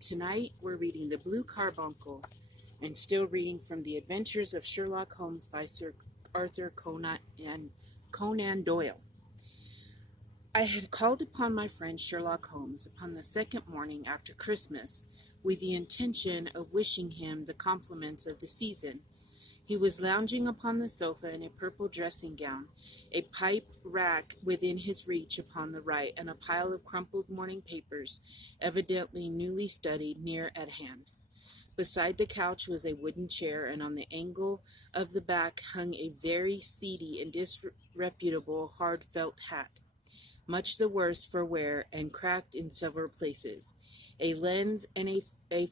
Tonight we're reading the Blue Carbuncle and still reading from the Adventures of Sherlock Holmes by Sir Arthur Conan Doyle. I had called upon my friend Sherlock Holmes upon the second morning after Christmas with the intention of wishing him the compliments of the season. He was lounging upon the sofa in a purple dressing gown, a pipe rack within his reach upon the right, and a pile of crumpled morning papers, evidently newly studied, near at hand. Beside the couch was a wooden chair, and on the angle of the back hung a very seedy and disreputable hard felt hat, much the worse for wear and cracked in several places. A lens and a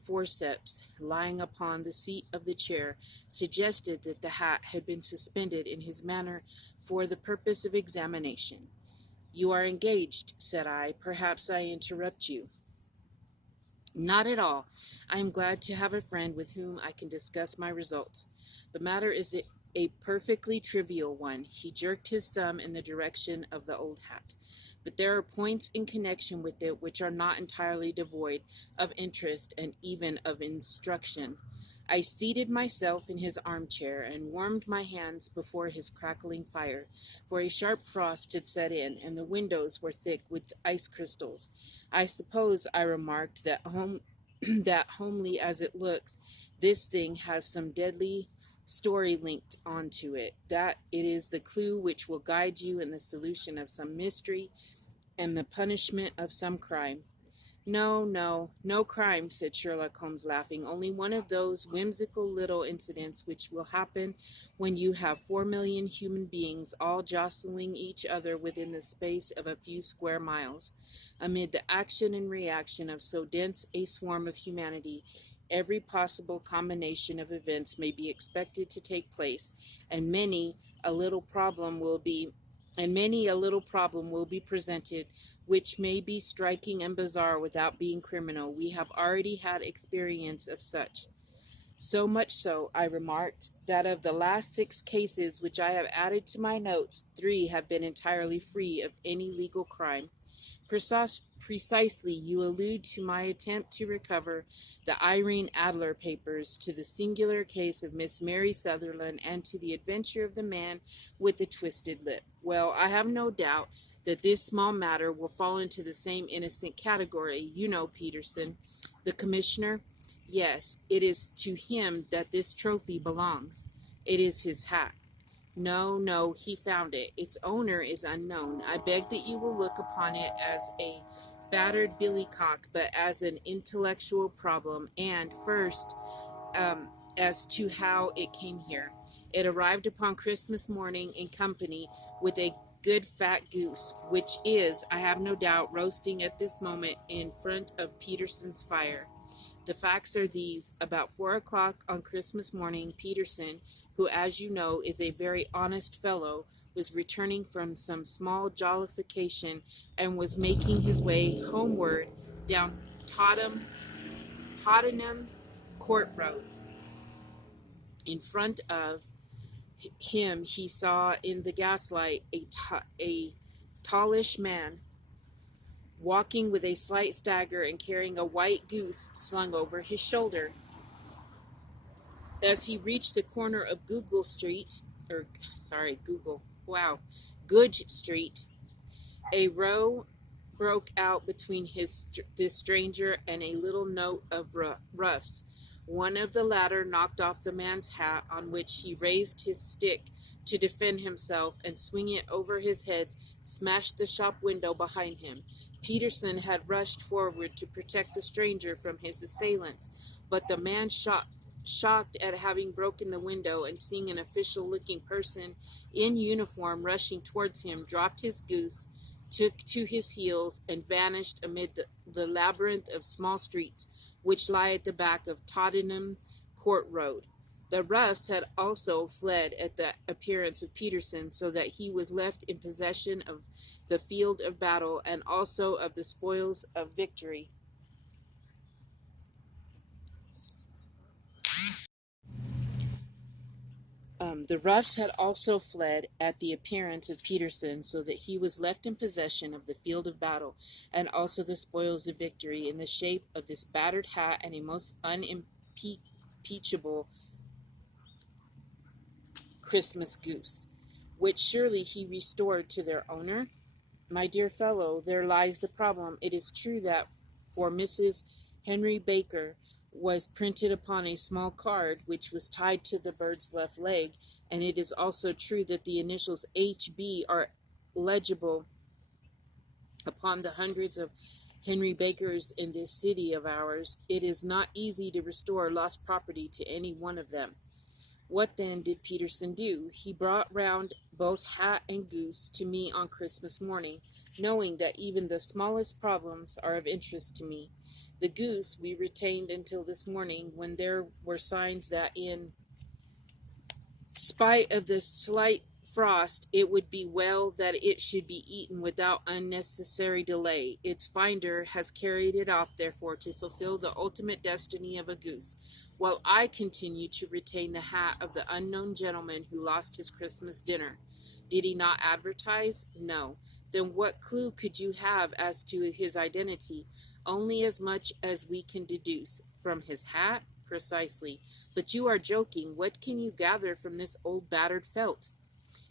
forceps lying upon the seat of the chair suggested that the hat had been suspended in his manner for the purpose of examination. "You are engaged," said I. "Perhaps I interrupt you." "Not at all. I am glad to have a friend with whom I can discuss my results. The matter is a perfectly trivial one." He jerked his thumb in the direction of the old hat. "But there are points in connection with it which are not entirely devoid of interest and even of instruction." I seated myself in his armchair and warmed my hands before his crackling fire, for a sharp frost had set in, and the windows were thick with ice crystals. "I suppose," I remarked, that homely as it looks, this thing has some deadly story linked on to it, that it is the clue which will guide you in the solution of some mystery and the punishment of some crime." No crime," said Sherlock Holmes, laughing. "Only one of those whimsical little incidents which will happen when you have 4,000,000 human beings all jostling each other within the space of a few square miles. Amid the action and reaction of so dense a swarm of humanity, every possible combination of events may be expected to take place, and many a little problem will be presented, which may be striking and bizarre without being criminal. We have already had experience of such. So much so," I remarked, "that of the last 6 cases which I have added to my notes, 3 have been entirely free of any legal crime." Precisely, you allude to my attempt to recover the Irene Adler papers, to the singular case of Miss Mary Sutherland, and to the adventure of the man with the twisted lip. Well, I have no doubt that this small matter will fall into the same innocent category. You know Peterson, the commissioner? Yes, it is to him that this trophy belongs. It is his hat. No, he found it. Its owner is unknown. I beg that you will look upon it as a battered billycock, but as an intellectual problem, and first, as to how it came here. It arrived upon Christmas morning in company with a good fat goose, which is, I have no doubt, roasting at this moment in front of Peterson's fire. The facts are these. About 4 o'clock on Christmas morning, Peterson, who, as you know, is a very honest fellow, was returning from some small jollification and was making his way homeward down Tottenham Court Road. In front of him he saw in the gaslight a tallish man, walking with a slight stagger and carrying a white goose slung over his shoulder. As he reached the corner of Goodge Street, a row broke out between this stranger and a little knot of roughs. One of the latter knocked off the man's hat, on which he raised his stick to defend himself, and swinging it over his head, smashed the shop window behind him. Peterson had rushed forward to protect the stranger from his assailants, but the man, shocked at having broken the window and seeing an official-looking person in uniform rushing towards him, dropped his goose, took to his heels, and vanished amid the labyrinth of small streets which lie at the back of Tottenham Court Road. The roughs had also fled at the appearance of Peterson, so that he was left in possession of the field of battle and also of the spoils of victory. The roughs had also fled at the appearance of Peterson, so that he was left in possession of the field of battle, and also the spoils of victory, in the shape of this battered hat and a most unimpeachable Christmas goose, which surely he restored to their owner. My dear fellow, there lies the problem. It is true that for Mrs. Henry Baker was printed upon a small card which was tied to the bird's left leg, and it is also true that the initials H.B. are legible upon the hundreds of Henry Bakers in this city of ours. It is not easy to restore lost property to any one of them. What then did Peterson do? He brought round both hat and goose to me on Christmas morning, knowing that even the smallest problems are of interest to me. The goose we retained until this morning, when there were signs that in spite of the slight frost, it would be well that it should be eaten without unnecessary delay. Its finder has carried it off, therefore, to fulfill the ultimate destiny of a goose, while I continue to retain the hat of the unknown gentleman who lost his Christmas dinner. Did he not advertise? No. Then what clue could you have as to his identity? Only as much as we can deduce. From his hat? Precisely. But you are joking. What can you gather from this old battered felt?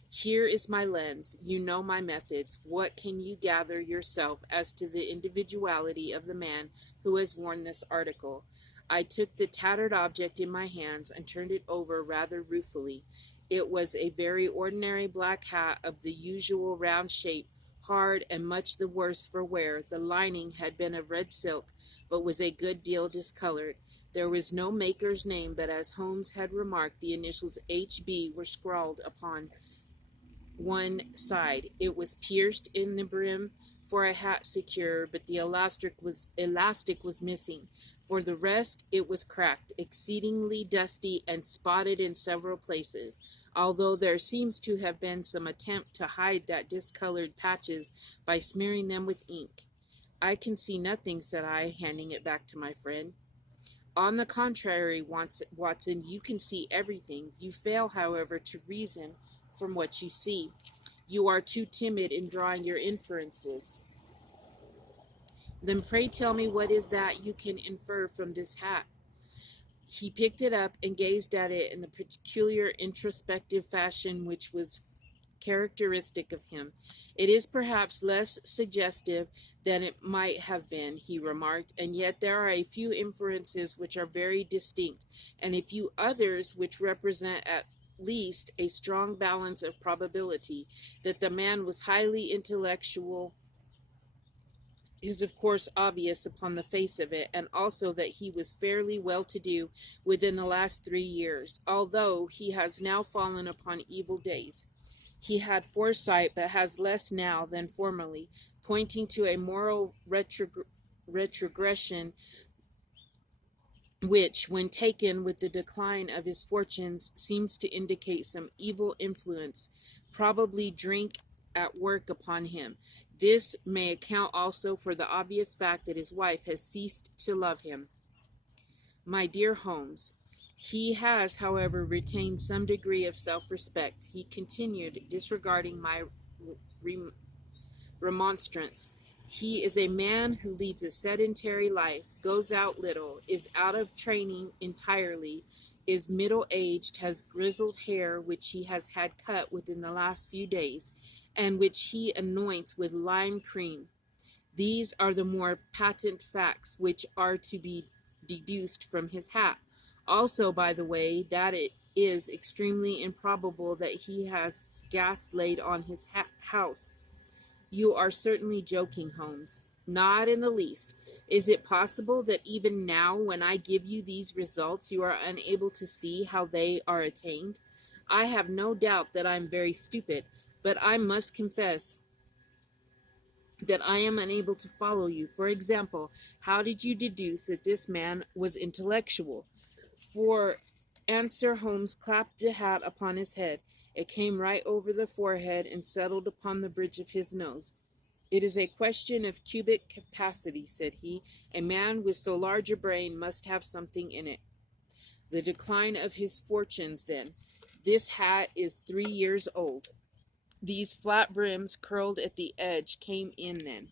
Here is my lens. You know my methods. What can you gather yourself as to the individuality of the man who has worn this article? I took the tattered object in my hands and turned it over rather ruefully. It was a very ordinary black hat of the usual round shape, hard and much the worse for wear. The lining had been of red silk, but was a good deal discolored. There was no maker's name, but as Holmes had remarked, the initials H.B. were scrawled upon one side. It was pierced in the brim for a hat secure, but the elastic was missing. For the rest, it was cracked, exceedingly dusty, and spotted in several places, although there seems to have been some attempt to hide that discolored patches by smearing them with ink. I can see nothing, said I, handing it back to my friend. On the contrary, Watson, you can see everything. You fail, however, to reason from what you see. You are too timid in drawing your inferences. Then pray tell me what is that you can infer from this hat. He picked it up and gazed at it in the peculiar introspective fashion which was characteristic of him. It is perhaps less suggestive than it might have been, he remarked, and yet there are a few inferences which are very distinct, and a few others which represent at least a strong balance of probability. That the man was highly intellectual is of course obvious upon the face of it, and also that he was fairly well-to-do within the last 3 years, although he has now fallen upon evil days. He had foresight, but has less now than formerly, pointing to a moral retrogression which, when taken with the decline of his fortunes, seems to indicate some evil influence, probably drink at work upon him. This may account also for the obvious fact that his wife has ceased to love him. My dear Holmes, he has, however, retained some degree of self-respect, he continued, disregarding my remonstrance. He is a man who leads a sedentary life, goes out little, is out of training entirely, is middle-aged, has grizzled hair which he has had cut within the last few days, and which he anoints with lime cream. These are the more patent facts which are to be deduced from his hat. Also, by the way, that it is extremely improbable that he has gas laid on his house. You are certainly joking, Holmes. Not in the least. Is it possible that even now, when I give you these results, you are unable to see how they are attained? I have no doubt that I am very stupid, but I must confess that I am unable to follow you. For example, how did you deduce that this man was intellectual? For answer, Holmes clapped the hat upon his head. It came right over the forehead and settled upon the bridge of his nose. It is a question of cubic capacity, said he. A man with so large a brain must have something in it. The decline of his fortunes, then. This hat is 3 years old. These flat brims curled at the edge came in then.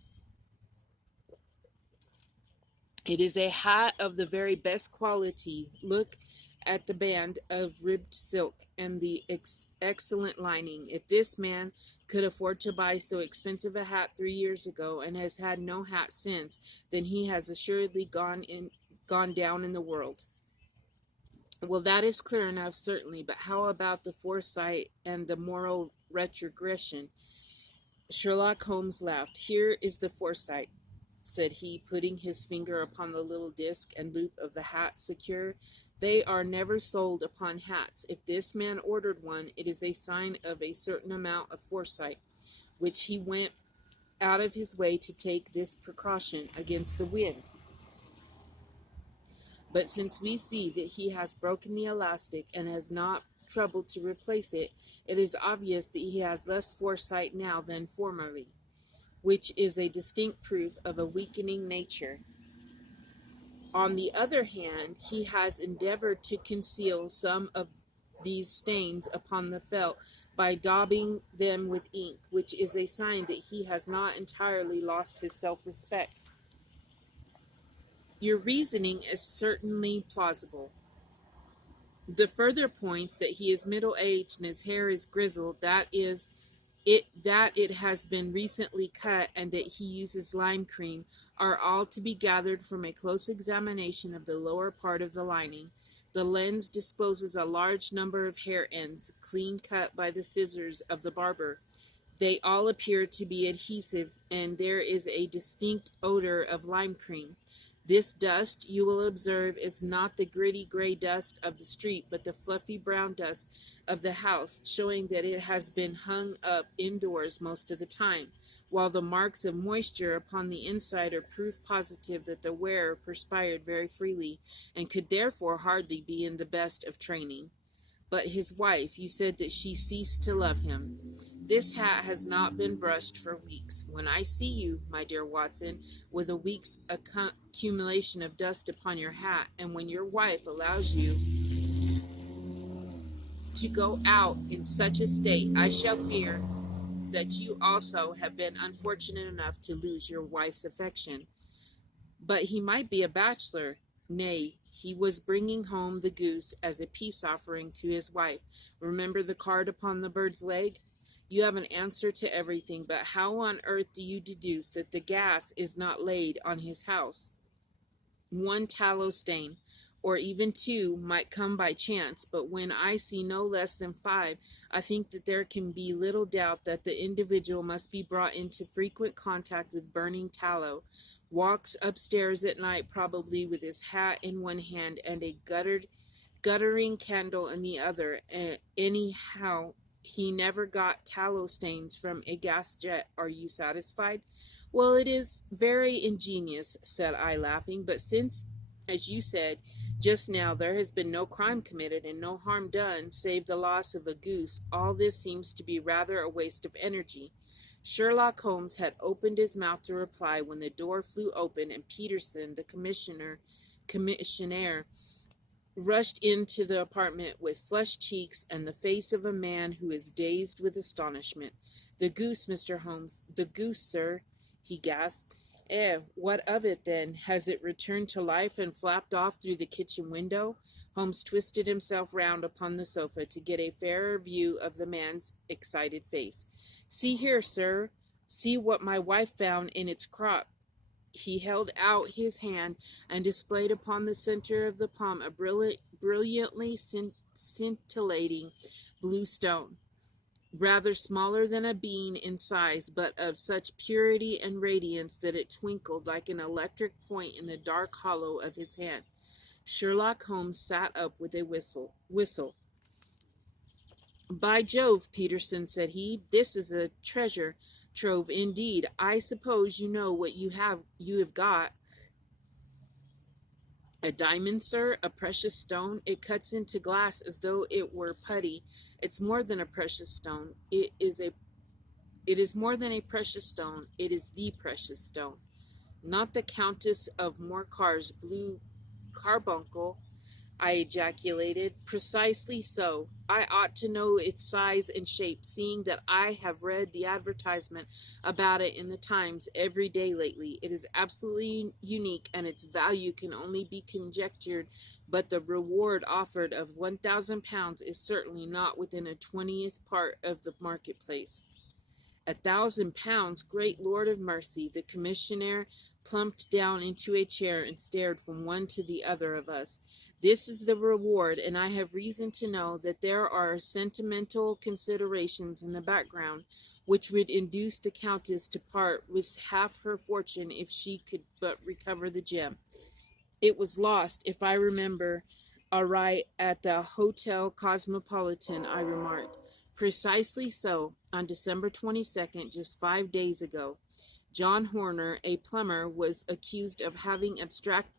It is a hat of the very best quality. Look at the band of ribbed silk and the excellent lining. If this man could afford to buy so expensive a hat 3 years ago and has had no hat since, then he has assuredly gone down in the world. Well, that is clear enough, certainly, but how about the foresight and the moral retrogression? Sherlock Holmes laughed. Here is the foresight, said he, putting his finger upon the little disc and loop of the hat secure. They are never sold upon hats. If this man ordered one, it is a sign of a certain amount of foresight, which he went out of his way to take this precaution against the wind. But since we see that he has broken the elastic and has not troubled to replace it, it is obvious that he has less foresight now than formerly, which is a distinct proof of a weakening nature. On the other hand, he has endeavored to conceal some of these stains upon the felt by daubing them with ink, which is a sign that he has not entirely lost his self-respect. Your reasoning is certainly plausible. The further points that he is middle-aged and his hair is grizzled, that it has been recently cut and that he uses lime cream, are all to be gathered from a close examination of the lower part of the lining. The lens discloses a large number of hair ends, clean cut by the scissors of the barber. They all appear to be adhesive, and there is a distinct odor of lime cream. This dust, you will observe, is not the gritty gray dust of the street, but the fluffy brown dust of the house, showing that it has been hung up indoors most of the time, while the marks of moisture upon the inside are proof positive that the wearer perspired very freely, and could therefore hardly be in the best of training. But his wife, you said that she ceased to love him. This hat has not been brushed for weeks. When I see you, my dear Watson, with a week's accumulation of dust upon your hat, and when your wife allows you to go out in such a state, I shall fear that you also have been unfortunate enough to lose your wife's affection. But he might be a bachelor. Nay, he was bringing home the goose as a peace offering to his wife. Remember the card upon the bird's leg? You have an answer to everything, but how on earth do you deduce that the gas is not laid on his house? One tallow stain, or even two, might come by chance, but when I see no less than 5, I think that there can be little doubt that the individual must be brought into frequent contact with burning tallow, walks upstairs at night probably with his hat in one hand and a guttering candle in the other, and anyhow he never got tallow stains from a gas jet. Are you satisfied? Well, it is very ingenious, said I, laughing, but since, as you said just now, there has been no crime committed and no harm done save the loss of a goose, all this seems to be rather a waste of energy. Sherlock Holmes had opened his mouth to reply when the door flew open and Peterson, the commissioner, rushed into the apartment with flushed cheeks and the face of a man who is dazed with astonishment. The goose, Mr. Holmes. The goose, sir, he gasped. What of it then? Has it returned to life and flapped off through the kitchen window? Holmes twisted himself round upon the sofa to get a fairer view of the man's excited face. See here, sir. See what my wife found in its crop. He held out his hand and displayed upon the center of the palm a brilliantly scintillating blue stone, rather smaller than a bean in size, but of such purity and radiance that it twinkled like an electric point in the dark hollow of his hand. Sherlock Holmes sat up with a whistle. By Jove, Peterson, said he, this is a treasure trove indeed. I suppose you know what you have got. A diamond, sir, a precious stone. It cuts into glass as though it were putty. It's more than a precious stone. It is more than a precious stone. It is the precious stone. Not the Countess of Morcar's blue carbuncle. I ejaculated. Precisely so. I ought to know its size and shape, seeing that I have read the advertisement about it in the Times every day lately. It is absolutely unique, and its value can only be conjectured, but the reward offered of £1,000 is certainly not within a 20th part of the marketplace. £1,000, great Lord of mercy! The commissioner plumped down into a chair and stared from one to the other of us. This is the reward, and I have reason to know that there are sentimental considerations in the background which would induce the Countess to part with half her fortune if she could but recover the gem. It was lost, if I remember aright, at the Hotel Cosmopolitan, I remarked. Precisely so, on December 22nd, just 5 days ago. John Horner, a plumber, was accused of having abstracted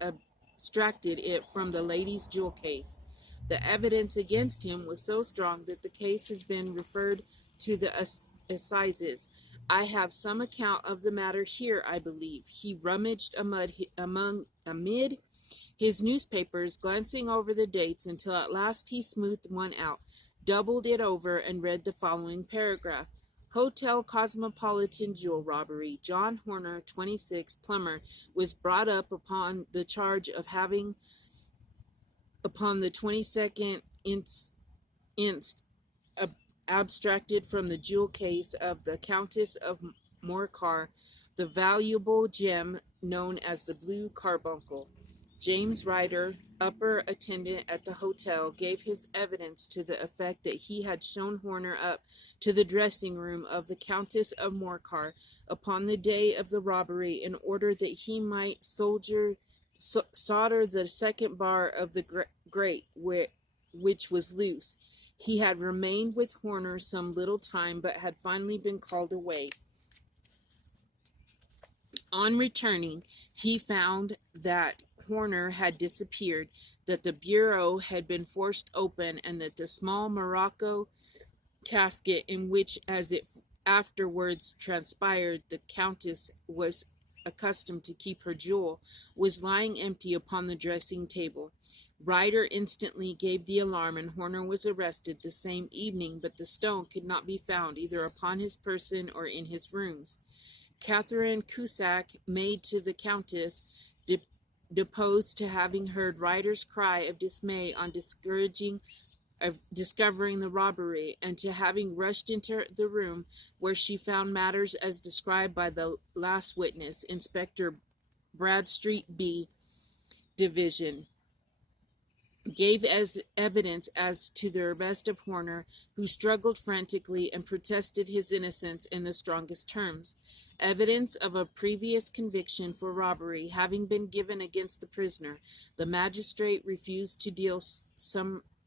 it from the lady's jewel case. The evidence against him was so strong that the case has been referred to the assizes. I have some account of the matter here, I believe. He rummaged amid his newspapers, glancing over the dates until at last he smoothed one out, doubled it over, and read the following paragraph. Hotel Cosmopolitan jewel robbery. John Horner, 26, plumber, was brought up upon the charge of having, upon the 22nd inst, abstracted from the jewel case of the Countess of Morcar the valuable gem known as the Blue Carbuncle. James Ryder, upper attendant at the hotel, gave his evidence to the effect that he had shown Horner up to the dressing room of the Countess of Morcar upon the day of the robbery in order that he might solder the second bar of the grate, which was loose. He had remained with Horner some little time, but had finally been called away. On returning, he found that Horner had disappeared, that the bureau had been forced open, and that the small morocco casket in which, as it afterwards transpired, the Countess was accustomed to keep her jewel, was lying empty upon the dressing table. Ryder instantly gave the alarm, and Horner was arrested the same evening, but the stone could not be found either upon his person or in his rooms. Catherine Cusack, maid to the Countess, deposed to having heard Ryder's cry of dismay on discovering the robbery, and to having rushed into the room where she found matters as described by the last witness, Inspector Bradstreet B. Division. Gave as evidence as to the arrest of Horner, who struggled frantically and protested his innocence in the strongest terms. Evidence of a previous conviction for robbery having been given against the prisoner, the magistrate refused to deal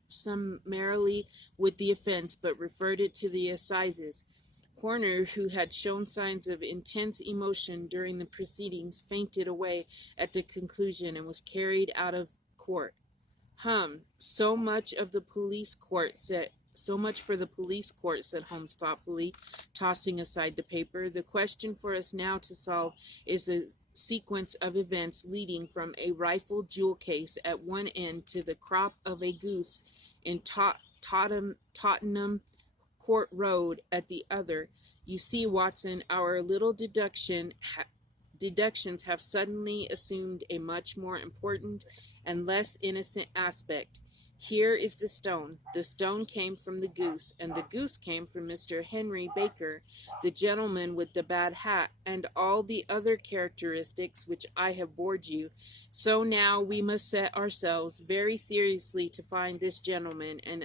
summarily with the offense, but referred it to the assizes. Horner, who had shown signs of intense emotion during the proceedings, fainted away at the conclusion and was carried out of court. So much for the police court, said Holmes thoughtfully, tossing aside the paper. The question for us now to solve is a sequence of events leading from a rifled jewel case at one end to the crop of a goose in Tottenham Court Road at the other. You see, Watson, our little deductions have suddenly assumed a much more important and less innocent aspect. Here is the stone. The stone came from the goose, and the goose came from Mr. Henry Baker, the gentleman with the bad hat, and all the other characteristics which I have bored you. So now we must set ourselves very seriously to find this gentleman and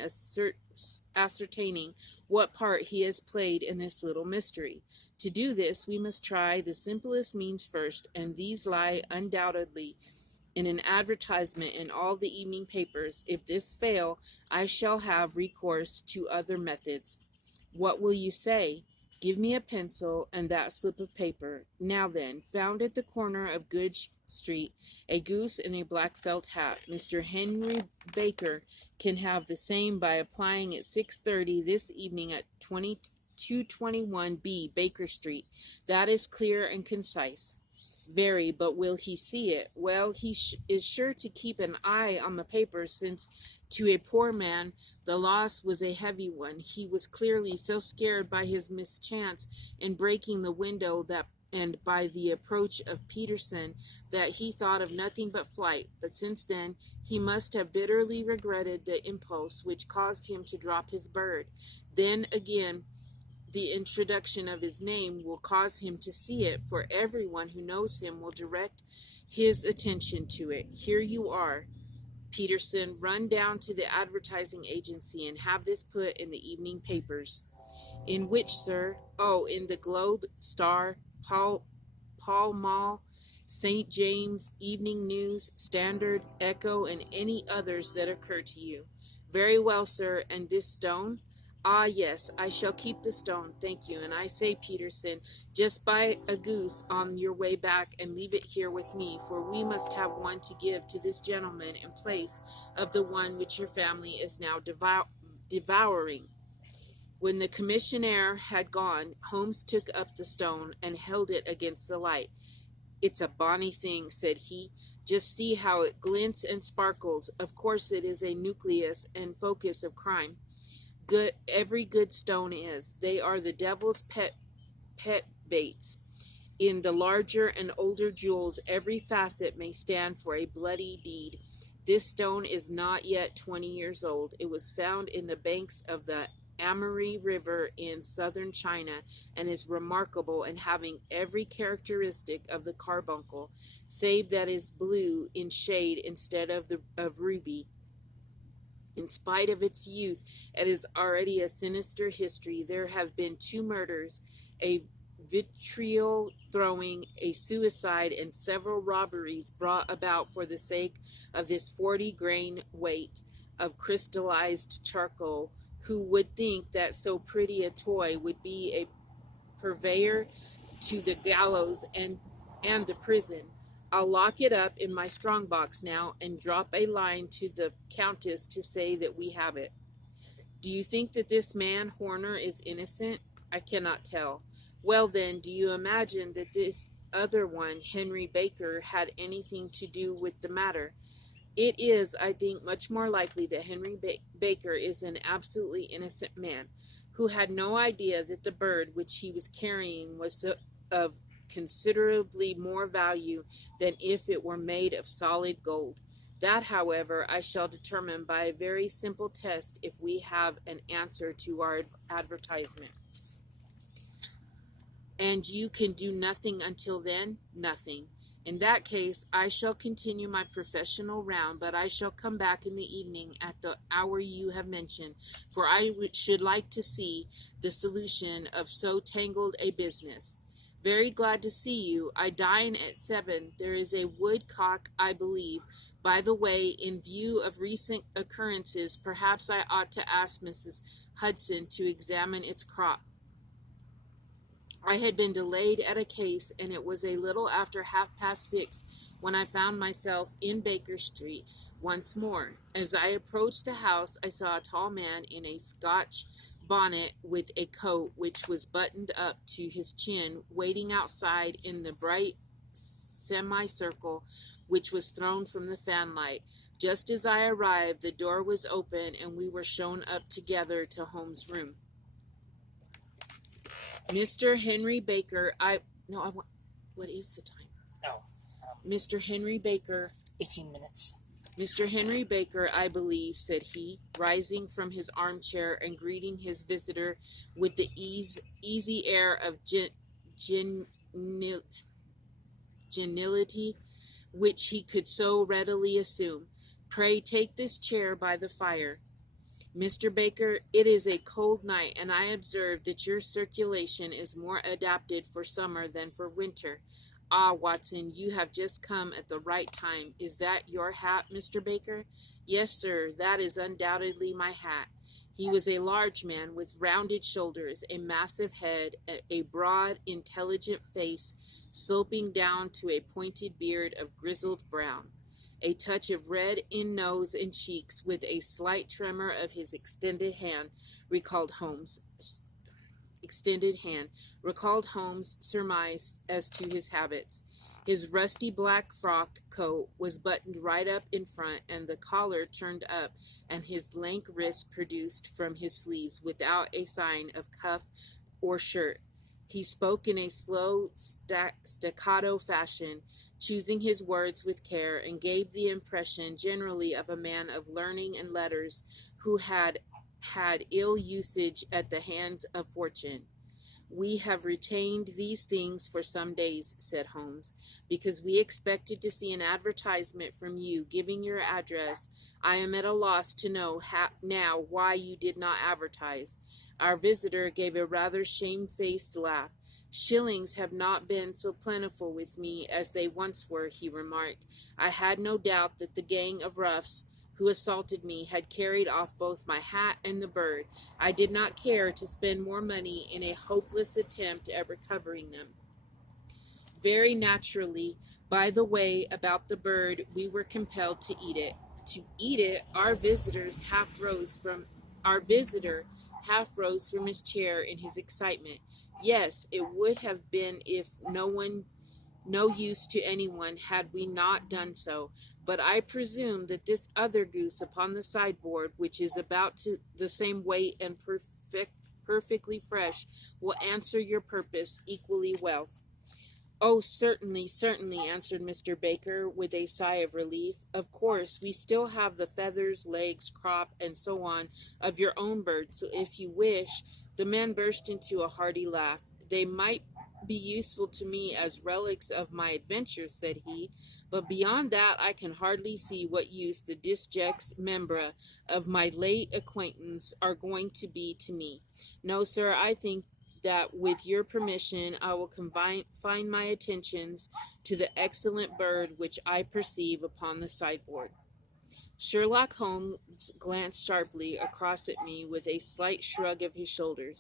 ascertaining what part he has played in this little mystery. To do this, we must try the simplest means first, and these lie undoubtedly in an advertisement in all the evening papers. If this fail, I shall have recourse to other methods. What will you say? Give me a pencil and that slip of paper. Now then, found at the corner of Good Street, a goose in a black felt hat. Mr. Henry Baker can have the same by applying at 6:30 this evening at 221 B Baker Street. That is clear and concise. Very, but will he see it? Well, is sure to keep an eye on the papers, since to a poor man the loss was a heavy one. He was clearly so scared by his mischance in breaking the window that and by the approach of Peterson that he thought of nothing but flight. But since then he must have bitterly regretted the impulse which caused him to drop his bird. Then again, the introduction of his name will cause him to see it, for everyone who knows him will direct his attention to it. Here you are, Peterson. Run down to the advertising agency and have this put in the evening papers. In which, sir? Oh, in the Globe, Star, Pall Mall, St. James, Evening News, Standard, Echo, and any others that occur to you. Very well, sir. And this stone? Ah, yes, I shall keep the stone, thank you. And I say, Peterson, just buy a goose on your way back and leave it here with me, for we must have one to give to this gentleman in place of the one which your family is now devouring. When the commissionaire had gone, Holmes took up the stone and held it against the light. It's a bonny thing, said he. Just see how it glints and sparkles. Of course it is a nucleus and focus of crime. Every good stone is. They are the devil's pet baits. In the larger and older jewels, every facet may stand for a bloody deed. This stone is not yet 20 years old. It was found in the banks of the Amory River in southern China, and is remarkable in having every characteristic of the carbuncle, save that it is blue in shade instead of ruby. In spite of its youth, it is already a sinister history. There have been 2 murders, a vitriol throwing, a suicide, and several robberies brought about for the sake of this 40-grain weight of crystallized charcoal. Who would think that so pretty a toy would be a purveyor to the gallows and the prison? I'll lock it up in my strongbox now and drop a line to the Countess to say that we have it. Do you think that this man, Horner, is innocent? I cannot tell. Well then, do you imagine that this other one, Henry Baker, had anything to do with the matter? It is, I think, much more likely that Henry Baker is an absolutely innocent man, who had no idea that the bird which he was carrying was of considerably more value than if it were made of solid gold. That, however, I shall determine by a very simple test if we have an answer to our advertisement. And you can do nothing until then? Nothing. In that case, I shall continue my professional round, but I shall come back in the evening at the hour you have mentioned, for I should like to see the solution of so tangled a business. Very glad to see you. I dine at 7. There is a woodcock, I believe. By the way, in view of recent occurrences, perhaps I ought to ask Mrs. Hudson to examine its crop. I had been delayed at a case, and it was a little after 6:30 when I found myself in Baker Street once more. As I approached the house, I saw a tall man in a Scotch bonnet with a coat which was buttoned up to his chin, waiting outside in the bright semicircle which was thrown from the fanlight. Just as I arrived, the door was open, and we were shown up together to Holmes' room. Mr. Henry Baker, what is the time? No. Mr. Henry Baker. 18 minutes. Mr. Henry Baker, I believe, said he, rising from his armchair and greeting his visitor with the easy air of gentility which he could so readily assume. Pray take this chair by the fire. Mr. Baker, it is a cold night, and I observe that your circulation is more adapted for summer than for winter. Ah, Watson, you have just come at the right time. Is that your hat, Mr. Baker? Yes, sir, that is undoubtedly my hat. He was a large man with rounded shoulders, a massive head, a broad, intelligent face, sloping down to a pointed beard of grizzled brown. A touch of red in nose and cheeks, with a slight tremor of his extended hand, recalled Holmes' surmise as to his habits. His rusty black frock coat was buttoned right up in front, and the collar turned up, and his lank wrist produced from his sleeves without a sign of cuff or shirt. He spoke in a slow, staccato fashion, choosing his words with care, and gave the impression generally of a man of learning and letters who had had ill usage at the hands of fortune. "We have retained these things for some days," said Holmes, "because we expected to see an advertisement from you giving your address. I am at a loss to know now why you did not advertise." Our visitor gave a rather shamefaced laugh. "Shillings have not been so plentiful with me as they once were," he remarked. "I had no doubt that the gang of roughs who assaulted me had carried off both my hat and the bird. I did not care to spend more money in a hopeless attempt at recovering them. Very naturally, by the way, about the bird, we were compelled to eat it. To eat it, our visitor half rose from his chair in his excitement. Yes, it would have been if no use to anyone had we not done so. But I presume that this other goose upon the sideboard, which is about the same weight and perfectly fresh, will answer your purpose equally well." "Oh, certainly, certainly," answered Mr. Baker, with a sigh of relief. "Of course, we still have the feathers, legs, crop, and so on of your own bird, so if you wish—" The man burst into a hearty laugh. "They might be useful to me as relics of my adventures," said he, "but beyond that I can hardly see what use the disjects membra of my late acquaintance are going to be to me. No, sir, I think that with your permission I will confine my attentions to the excellent bird which I perceive upon the sideboard." Sherlock Holmes glanced sharply across at me with a slight shrug of his shoulders.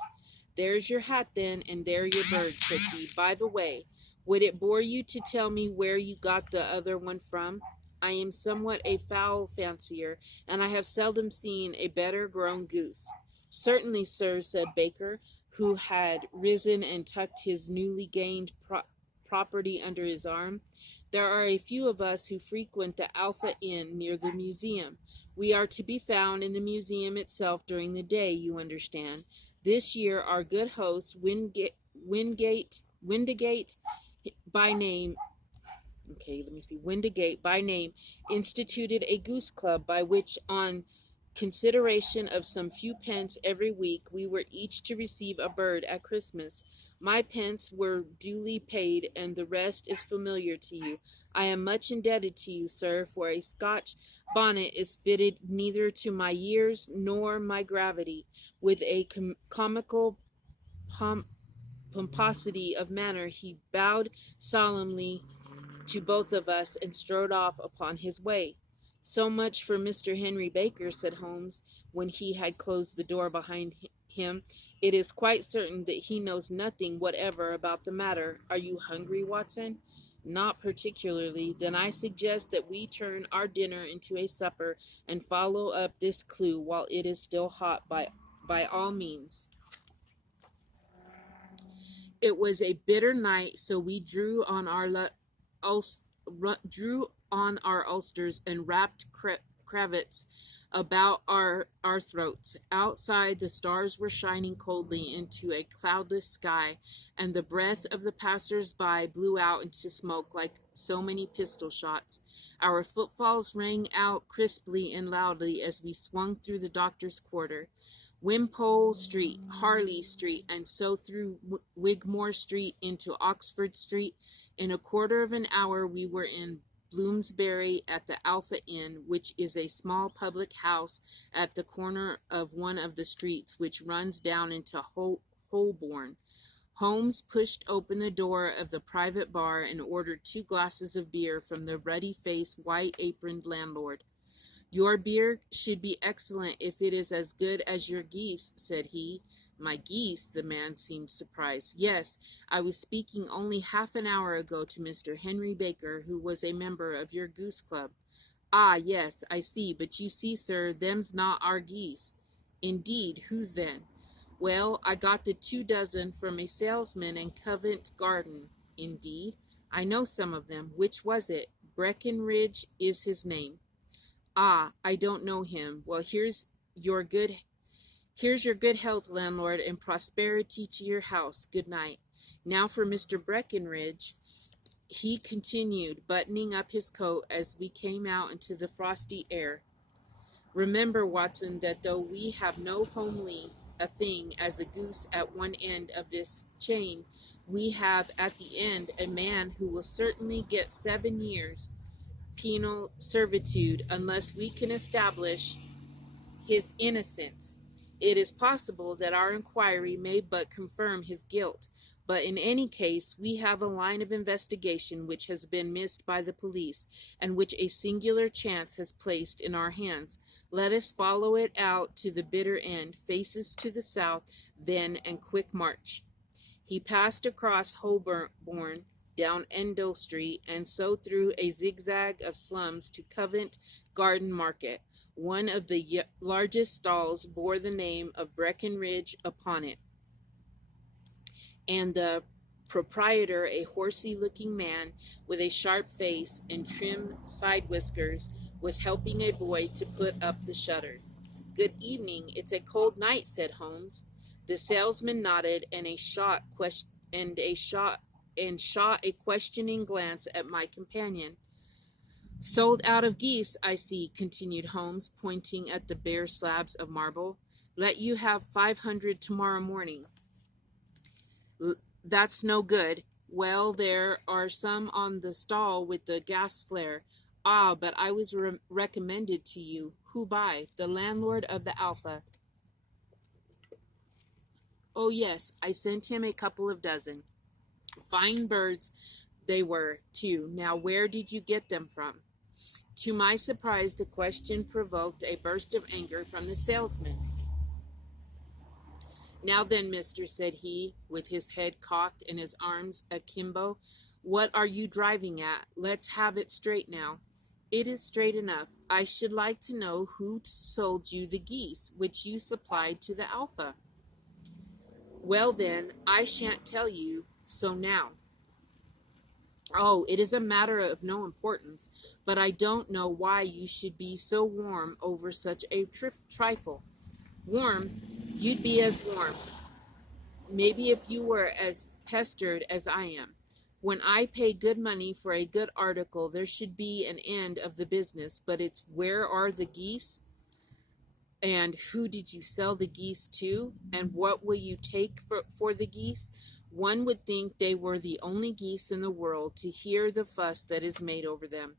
"There's your hat, then, and there your bird," said he. "By the way, would it bore you to tell me where you got the other one from? I am somewhat a fowl fancier, and I have seldom seen a better grown goose." "Certainly, sir," said Baker, who had risen and tucked his newly gained property under his arm. "There are a few of us who frequent the Alpha Inn near the museum. We are to be found in the museum itself during the day, you understand. This year our good host, Windigate by name, Windigate by name, instituted a goose club by which, on consideration of some few pence every week, we were each to receive a bird at Christmas. My pence were duly paid, and the rest is familiar to you. I am much indebted to you, sir, for a Scotch bonnet is fitted neither to my years nor my gravity." With a comical pomposity of manner, he bowed solemnly to both of us and strode off upon his way. "So much for Mr. Henry Baker," said Holmes, when he had closed the door behind him. "It is quite certain that he knows nothing whatever about the matter. Are you hungry, Watson?" "Not particularly." "Then I suggest that we turn our dinner into a supper and follow up this clue while it is still hot, by all means." It was a bitter night, so we drew on our ulsters and wrapped cravats about our throats. Outside, the stars were shining coldly into a cloudless sky, and the breath of the passers-by blew out into smoke like so many pistol shots. Our footfalls rang out crisply and loudly as we swung through the doctor's quarter, Wimpole Street, Harley Street, and so through Wigmore Street into Oxford Street. In a quarter of an hour we were in Bloomsbury at the Alpha Inn, which is a small public house at the corner of one of the streets which runs down into Holborn. Holmes pushed open the door of the private bar and ordered 2 glasses of beer from the ruddy-faced, white-aproned landlord. "Your beer should be excellent if it is as good as your geese," said he. "My geese?" The man seemed surprised. "Yes, I was speaking only half an hour ago to Mr. Henry Baker, who was a member of your goose club." "Ah, yes, I see, but you see, sir, them's not our geese." "Indeed, whose then?" "Well, I got the 2 dozen from a salesman in Covent Garden." "Indeed? I know some of them. Which was it? Breckenridge is his name. Ah, I don't know him. Well, here's your good health, landlord, and prosperity to your house. Good night. Now for Mr. Breckenridge, he continued, buttoning up his coat as we came out into the frosty air. Remember, Watson, that though we have no homely a thing as a goose at one end of this chain, we have at the end a man who will certainly get 7 years penal servitude unless we can establish his innocence. It is possible that our inquiry may but confirm his guilt, but in any case we have a line of investigation which has been missed by the police, and which a singular chance has placed in our hands. Let us follow it out to the bitter end, faces to the south, then, and quick march. He passed across Holborn, down Endell Street, and so through a zigzag of slums to Covent Garden Market. One of the largest stalls bore the name of Breckenridge upon it, and the proprietor, a horsey-looking man with a sharp face and trim side whiskers, was helping a boy to put up the shutters. "Good evening. It's a cold night," said Holmes. The salesman nodded and shot a questioning glance at my companion. "Sold out of geese, I see," continued Holmes, pointing at the bare slabs of marble. "Let you have 500 tomorrow morning." "That's no good." "Well, there are some on the stall with the gas flare." "Ah, but I was recommended to you." "Who by?" "The landlord of the Alpha." "Oh, yes, I sent him a couple of dozen. Fine birds they were, too. Now, where did you get them from?" To my surprise, the question provoked a burst of anger from the salesman. "Now then, mister," said he, with his head cocked and his arms akimbo, "what are you driving at? Let's have it straight now." "It is straight enough. I should like to know who sold you the geese which you supplied to the Alpha." "Well, then, I shan't tell you so now." "Oh, it is a matter of no importance, but I don't know why you should be so warm over such a trifle." "Warm? You'd be as warm, maybe, if you were as pestered as I am. When I pay good money for a good article, there should be an end of the business, but it's where are the geese? And who did you sell the geese to? And what will you take for the geese? One would think they were the only geese in the world, to hear the fuss that is made over them."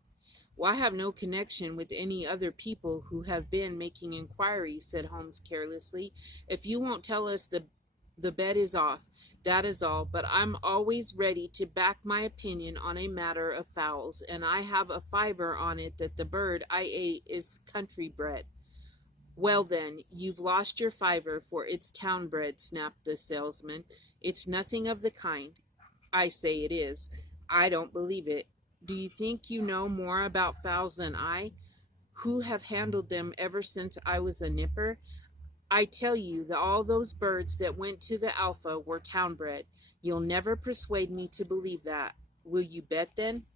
"Well, I have no connection with any other people who have been making inquiries," said Holmes carelessly. "If you won't tell us, the bet is off. That is all. But I'm always ready to back my opinion on a matter of fowls, and I have a fiver on it that the bird I ate is country bred." "Well, then, you've lost your fiver, for it's town bred," snapped the salesman. "It's nothing of the kind." "I say it is." "I don't believe it. Do you think you know more about fowls than I, who have handled them ever since I was a nipper? I tell you that all those birds that went to the Alpha were town bred. You'll never persuade me to believe that. Will you bet, then?"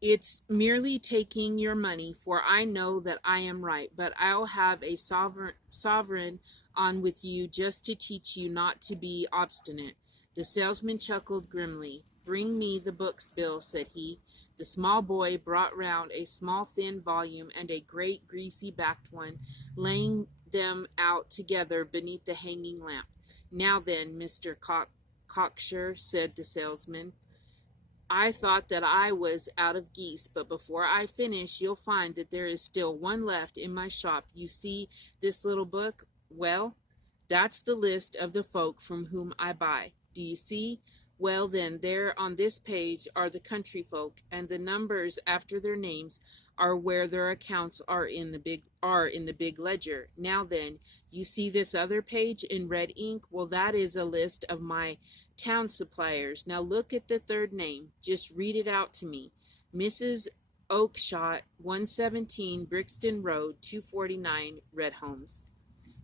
"It's merely taking your money, for I know that I am right, but I'll have a sovereign on with you just to teach you not to be obstinate." The salesman chuckled grimly. "Bring me the books, Bill," said he. The small boy brought round a small thin volume and a great greasy-backed one, laying them out together beneath the hanging lamp. "Now then, Mr. Cocksure," said the salesman, "I thought that I was out of geese, but before I finish you'll find that there is still one left in my shop. You see this little book? Well, that's the list of the folk from whom I buy. Do you see? Well, then, there on this page are the country folk, and the numbers after their names are where their accounts are in the big ledger. Now then, you see this other page in red ink? Well, that is a list of my town suppliers. Now look at the third name. Just read it out to me. Mrs. Oakshott, 117 Brixton Road, 249, Red Holmes.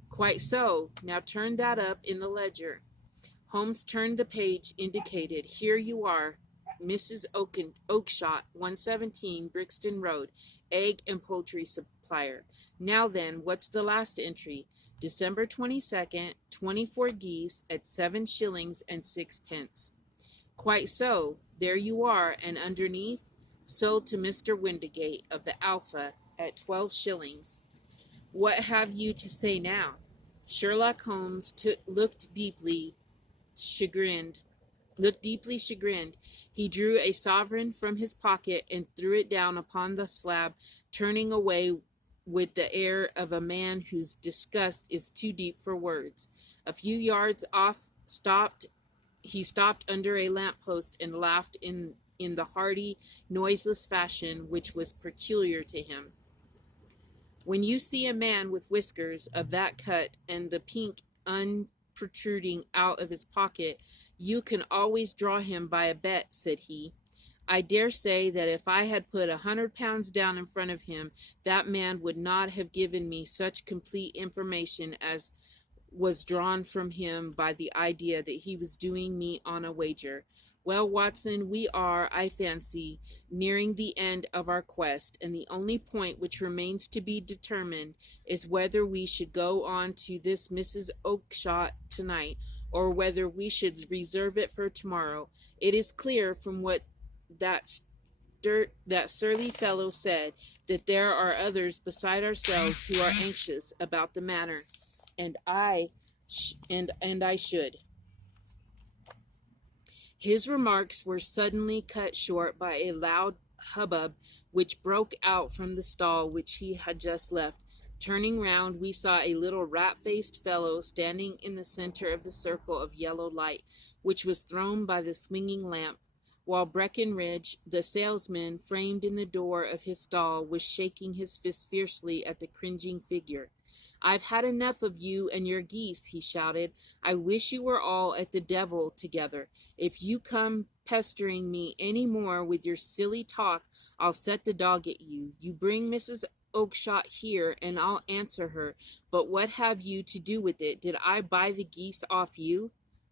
Quite so. Now turn that up in the ledger." Holmes turned the page indicated. Here you are, Mrs. Oakshott, 117 Brixton Road, egg and poultry supplier. Now then, what's the last entry? December 22nd, 24 geese at 7 shillings and 6 pence. Quite so. There you are, and underneath, sold to Mr. Windigate of the Alpha at 12 shillings. What have you to say now? Sherlock Holmes looked deeply chagrined. He drew a sovereign from his pocket and threw it down upon the slab, turning away with the air of a man whose disgust is too deep for words. A few yards off, he stopped under a lamp-post and laughed in the hearty, noiseless fashion which was peculiar to him. When you see a man with whiskers of that cut and the pink protruding out of his pocket, you can always draw him by a bet, said he. I dare say that if I had put 100 pounds down in front of him, that man would not have given me such complete information as was drawn from him by the idea that he was doing me on a wager. Well, Watson, we are, I fancy, nearing the end of our quest, and the only point which remains to be determined is whether we should go on to this Mrs. Oakshott tonight, or whether we should reserve it for tomorrow. It is clear from what that surly fellow said that there are others beside ourselves who are anxious about the matter, and I should. His remarks were suddenly cut short by a loud hubbub which broke out from the stall which he had just left. Turning round, we saw a little rat-faced fellow standing in the center of the circle of yellow light, which was thrown by the swinging lamp, while Breckenridge, the salesman, framed in the door of his stall, was shaking his fist fiercely at the cringing figure. I've had enough of you and your geese, he shouted. I wish you were all at the devil together. If you come pestering me any more with your silly talk, I'll set the dog at you. You bring Mrs. Oakshott here, and I'll answer her. But what have you to do with it? Did I buy the geese off you?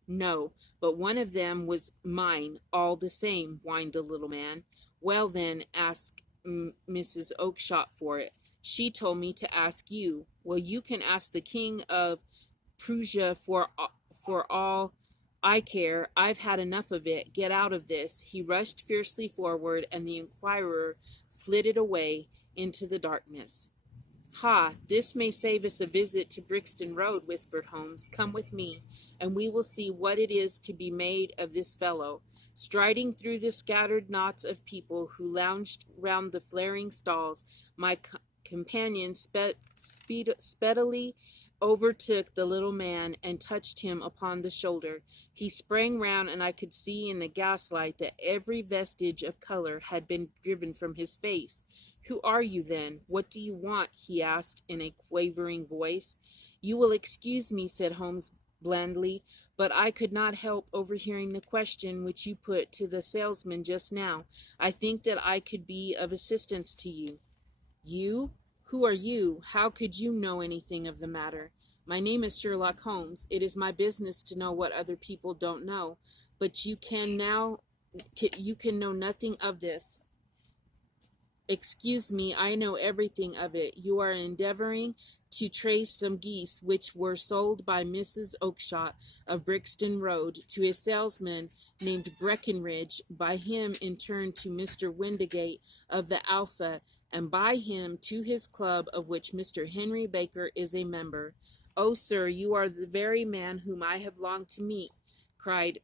No, but one of them was mine, all the same, whined the little man. Well, then, ask Mrs. Oakshott for it. She told me to ask you. Well, you can ask the King of Prussia for all I care. I've had enough of it. Get out of this. He rushed fiercely forward, and the inquirer flitted away into the darkness. Ha, this may save us a visit to Brixton Road, whispered Holmes. Come with me, and we will see what it is to be made of this fellow. Striding through the scattered knots of people who lounged round the flaring stalls, my companion speedily overtook the little man and touched him upon the shoulder. He sprang round, and I could see in the gaslight that every vestige of color had been driven from his face. Who are you, then? What do you want? He asked in a quavering voice. You will excuse me, said Holmes blandly, but I could not help overhearing the question which you put to the salesman just now. I think that I could be of assistance to you. You? Who are you? How could you know anything of the matter? My name is Sherlock Holmes. It is my business to know what other people don't know, but you can know nothing of this. Excuse me, I know everything of it. You are endeavoring to trace some geese which were sold by Mrs. Oakshott of Brixton Road to a salesman named Breckenridge, by him in turn to Mr. Windigate of the Alpha, and by him to his club, of which Mr. Henry Baker is a member. Oh, sir, you are the very man whom I have longed to meet, cried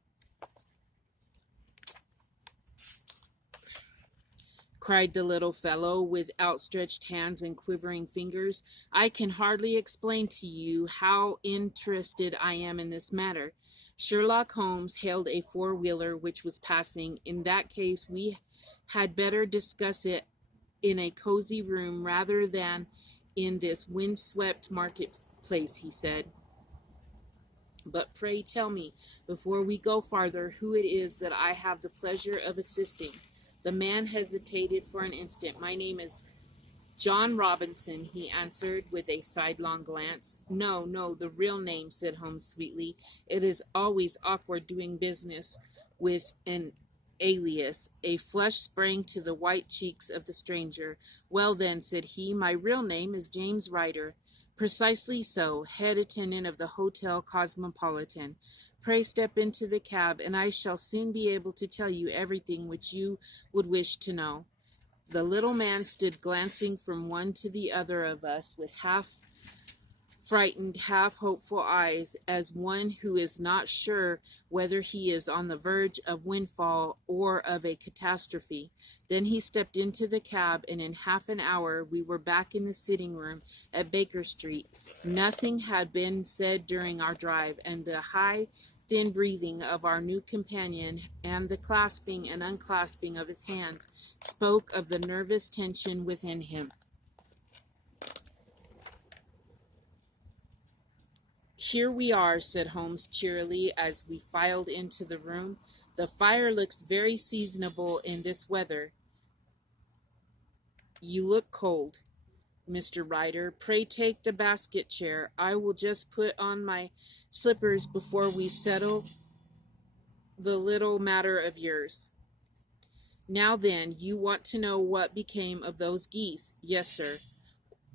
the little fellow with outstretched hands and quivering fingers. I can hardly explain to you how interested I am in this matter. Sherlock Holmes hailed a four-wheeler which was passing. In that case, we had better discuss it in a cozy room rather than in this wind-swept marketplace, he said. But pray tell me, before we go farther, who it is that I have the pleasure of assisting. The man hesitated for an instant. My name is John Robinson, he answered with a sidelong glance. No, no, the real name, said Holmes sweetly. It is always awkward doing business with an alias. A flush sprang to the white cheeks of the stranger. Well, then, said he, my real name is James Ryder. Precisely so, head attendant of the Hotel Cosmopolitan. Pray step into the cab, and I shall soon be able to tell you everything which you would wish to know. The little man stood glancing from one to the other of us with half frightened, half hopeful eyes, as one who is not sure whether he is on the verge of windfall or of a catastrophe. Then he stepped into the cab, and in half an hour we were back in the sitting room at Baker Street. Nothing had been said during our drive, and the high, thin breathing of our new companion and the clasping and unclasping of his hands spoke of the nervous tension within him. Here we are, said Holmes cheerily as we filed into the room. The fire looks very seasonable in this weather. You look cold, Mr. Ryder. Pray take the basket chair. I will just put on my slippers before we settle the little matter of yours. Now then, you want to know what became of those geese? Yes, sir.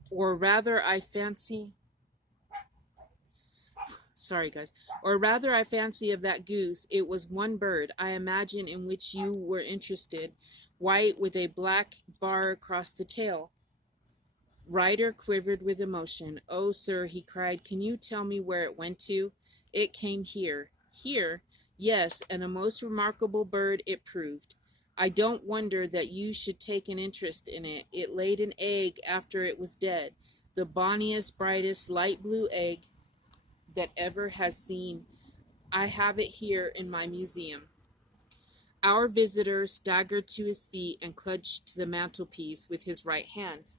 Or rather, I fancy of that goose. It was one bird, I imagine, in which you were interested, white with a black bar across the tail. Ryder quivered with emotion. Oh, sir, he cried, can you tell me where it went to? It came here. Here? Yes, and a most remarkable bird it proved. I don't wonder that you should take an interest in it. It laid an egg after it was dead, the bonniest, brightest, light blue egg that ever has seen. I have it here in my museum. Our visitor staggered to his feet and clutched the mantelpiece with his right hand.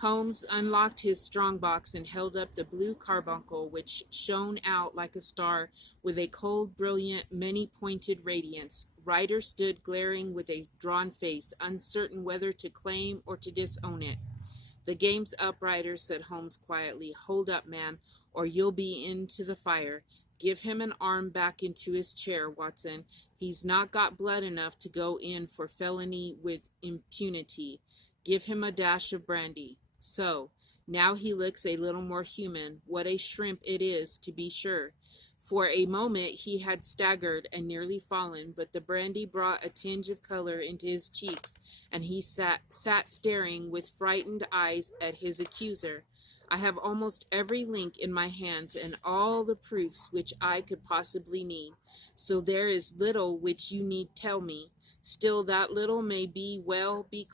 Holmes unlocked his strong-box and held up the blue carbuncle, which shone out like a star with a cold, brilliant, many-pointed radiance. Ryder stood glaring with a drawn face, uncertain whether to claim or to disown it. The game's up, Ryder, said Holmes quietly. Hold up, man, or you'll be into the fire. Give him an arm back into his chair, Watson. He's not got blood enough to go in for felony with impunity. Give him a dash of brandy. So, now he looks a little more human. What a shrimp it is, to be sure. For a moment he had staggered and nearly fallen, but the brandy brought a tinge of color into his cheeks, and he sat staring with frightened eyes at his accuser. I have almost every link in my hands, and all the proofs which I could possibly need, so there is little which you need tell me. Still, that little may be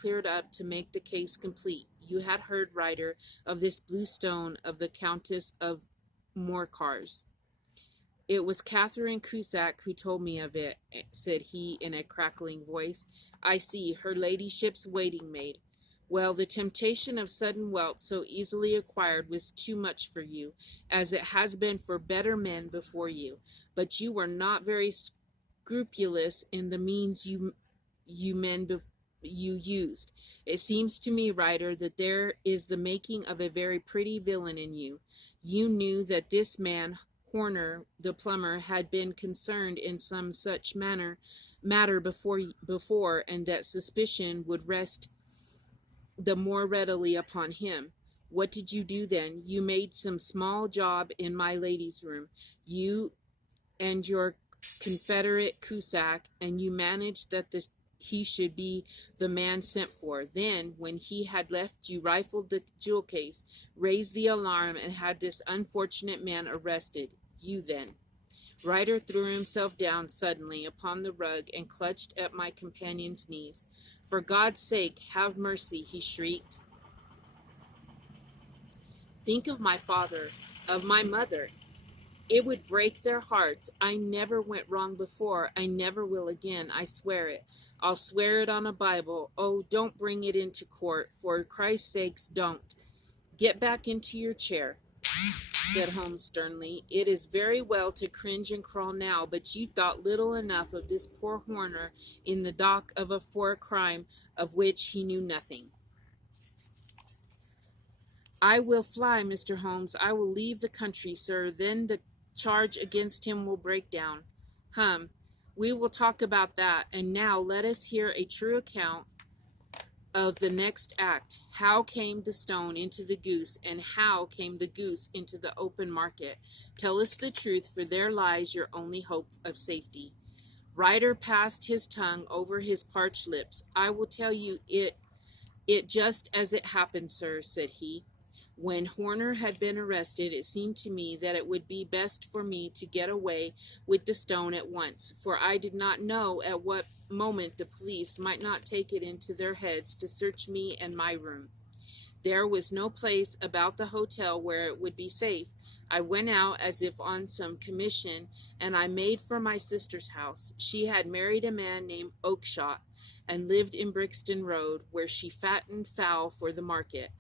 cleared up to make the case complete. You had heard, Ryder, of this blue stone of the Countess of Morcar's. It was Catherine Cusack who told me of it, said he in a crackling voice. I see, her ladyship's waiting maid. Well, the temptation of sudden wealth so easily acquired was too much for you, as it has been for better men before you. But you were not very scrupulous in the means you used. It seems to me, Ryder, that there is the making of a very pretty villain in you. You knew that this man, Horner, the plumber, had been concerned in some such matter before, and that suspicion would rest the more readily upon him. What did you do then? You made some small job in my lady's room, you and your confederate Cusack, and you managed that he should be the man sent for. Then, when he had left, you rifled the jewel case, raised the alarm, and had this unfortunate man arrested. You then. Ryder threw himself down suddenly upon the rug and clutched at my companion's knees. For God's sake, have mercy, he shrieked. Think of my father, of my mother. It would break their hearts. I never went wrong before. I never will again. I swear it. I'll swear it on a Bible. Oh, don't bring it into court. For Christ's sakes, don't. Get back into your chair, said Holmes sternly. It is very well to cringe and crawl now, but you thought little enough of this poor Horner in the dock for a crime of which he knew nothing. I will fly, Mr. Holmes. I will leave the country, sir. Then the charge against him will break down. Hum, we will talk about that. And now let us hear a true account of the next act. How came the stone into the goose, and how came the goose into the open market? Tell us the truth, for there lies your only hope of safety. Ryder passed his tongue over his parched lips. I will tell you it just as it happened, sir, said he. When Horner had been arrested, it seemed to me that it would be best for me to get away with the stone at once, for I did not know at what moment the police might not take it into their heads to search me and my room. There was no place about the hotel where it would be safe. I went out as if on some commission, and I made for my sister's house. She had married a man named Oakshott, and lived in Brixton Road, where she fattened fowl for the market.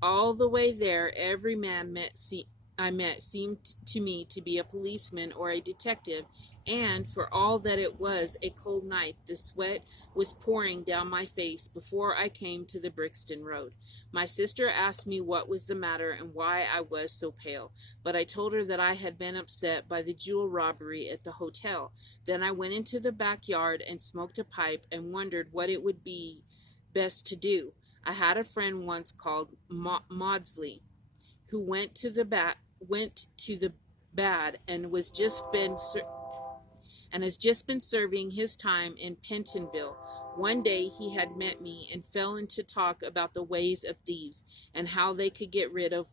All the way there, every man I met seemed to me to be a policeman or a detective, and for all that it was a cold night, the sweat was pouring down my face before I came to the Brixton Road. My sister asked me what was the matter and why I was so pale, but I told her that I had been upset by the jewel robbery at the hotel. Then I went into the backyard and smoked a pipe and wondered what it would be best to do. I had a friend once called Maudsley, who went to the bad and has just been serving his time in Pentonville. One day he had met me and fell into talk about the ways of thieves and how they could get rid of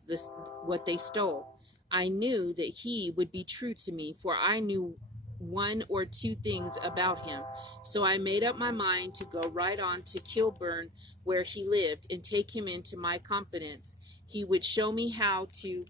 what they stole. I knew that he would be true to me, for I knew one or two things about him. So I made up my mind to go right on to Kilburn, where he lived, and take him into my confidence. He would show me how to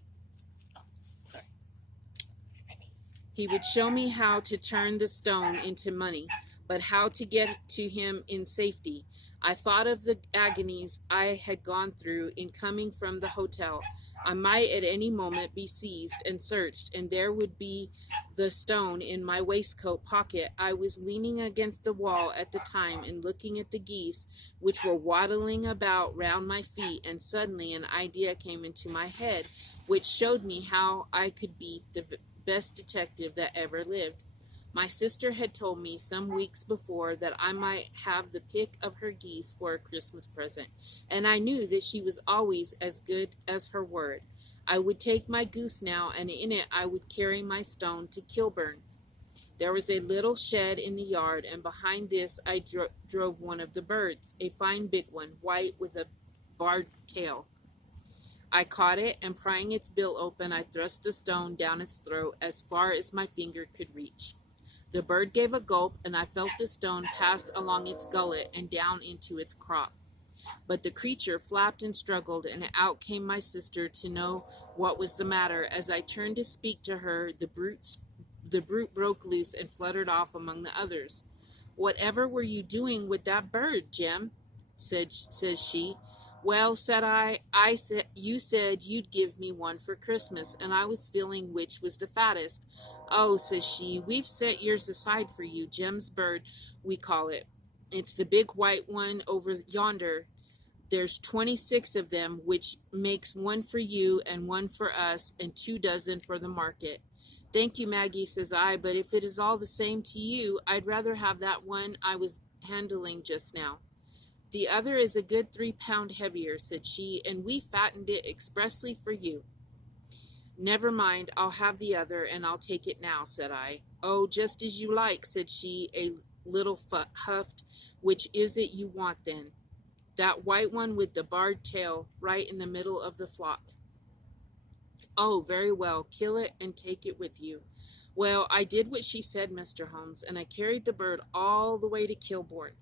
turn the stone into money, but how to get to him in safety. I thought of the agonies I had gone through in coming from the hotel. I might at any moment be seized and searched, and there would be the stone in my waistcoat pocket. I was leaning against the wall at the time and looking at the geese, which were waddling about round my feet, and suddenly an idea came into my head, which showed me how I could be the best detective that ever lived. My sister had told me some weeks before that I might have the pick of her geese for a Christmas present, and I knew that she was always as good as her word. I would take my goose now, and in it I would carry my stone to Kilburn. There was a little shed in the yard, and behind this I drove one of the birds, a fine big one, white with a barred tail. I caught it, and prying its bill open, I thrust the stone down its throat as far as my finger could reach. The bird gave a gulp, and I felt the stone pass along its gullet and down into its crop. But the creature flapped and struggled, and out came my sister to know what was the matter. As I turned to speak to her, the brute broke loose and fluttered off among the others. "Whatever were you doing with that bird, Jem?" says she. "Well," said I, you said you'd give me one for Christmas, and I was feeling which was the fattest." "Oh," says she, "we've set yours aside for you, Jem's bird, we call it. It's the big white one over yonder. There's 26 of them, which makes one for you and one for us, and 2 dozen for the market." "Thank you, Maggie," says I, "but if it is all the same to you, I'd rather have that one I was handling just now." "The other is a good 3 pound heavier," said she, "and we fattened it expressly for you." "Never mind, I'll have the other, and I'll take it now," said I. "Oh, just as you like," said she, a little huffed. "Which is it you want, then?" "That white one with the barred tail, right in the middle of the flock." "Oh, very well, kill it and take it with you." Well, I did what she said, Mr. Holmes, and I carried the bird all the way to Kilburn.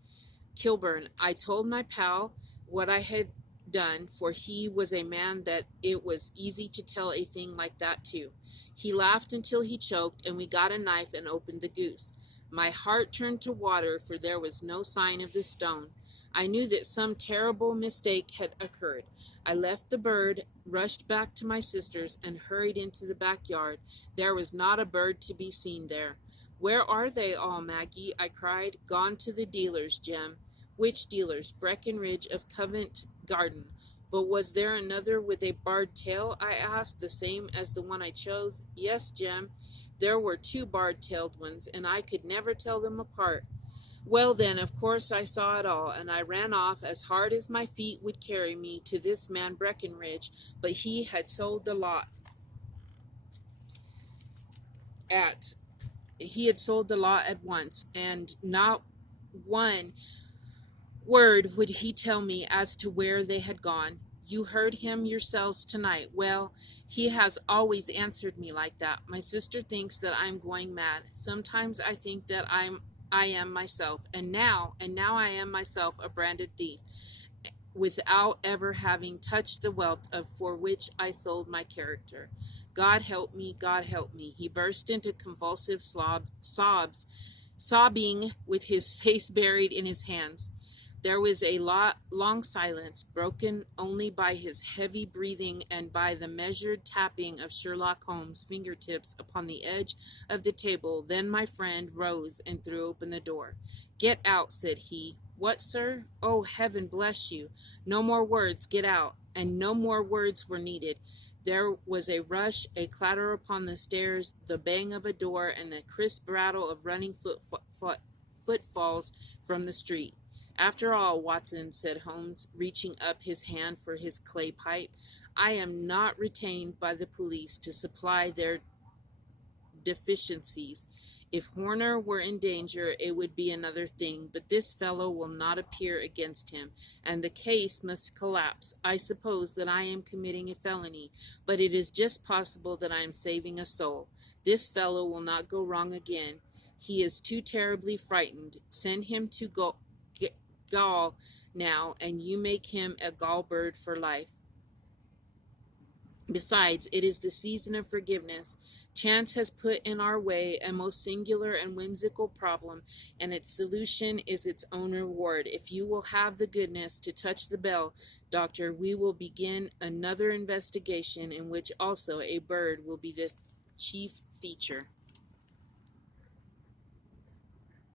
I told my pal what I had done, for he was a man that it was easy to tell a thing like that to. He laughed until he choked, and we got a knife and opened the goose. My heart turned to water, for there was no sign of the stone. I knew that some terrible mistake had occurred. I left the bird, rushed back to my sister's, and hurried into the backyard. There was not a bird to be seen there. "Where are they all, Maggie?" I cried. "Gone to the dealers, Jem." "Which dealers?" "Breckenridge of Covent Garden." But was there another with a barred tail? I asked, the same as the one I chose. Yes, Jem, there were two barred-tailed ones, and I could never tell them apart. Well, then, of course I saw it all, and I ran off as hard as my feet would carry me to this man Breckenridge, but at he had sold the lot at once, and not one word would he tell me as to where they had gone. You heard him yourselves tonight. Well, he has always answered me like that. My sister thinks that I'm going mad. Sometimes I think that I am myself, and now I am myself a branded thief, without ever having touched the wealth for which I sold my character. God help me, God help me. He burst into convulsive sobs, sobbing with his face buried in his hands. There was a long silence, broken only by his heavy breathing and by the measured tapping of Sherlock Holmes' fingertips upon the edge of the table. Then my friend rose and threw open the door. Get out, said he. What, sir? Oh, heaven bless you. No more words, get out. And no more words were needed. There was a rush, a clatter upon the stairs, the bang of a door, and the crisp rattle of running footfalls from the street. After all, Watson, said Holmes, reaching up his hand for his clay pipe, I am not retained by the police to supply their deficiencies. If Horner were in danger, it would be another thing, but this fellow will not appear against him, and the case must collapse. I suppose that I am committing a felony, but it is just possible that I am saving a soul. This fellow will not go wrong again. He is too terribly frightened. Send him to Gaul now, and you make him a gall bird for life. Besides, it is the season of forgiveness. Chance has put in our way a most singular and whimsical problem, and its solution is its own reward. If you will have the goodness to touch the bell, Doctor, we will begin another investigation in which also a bird will be the chief feature.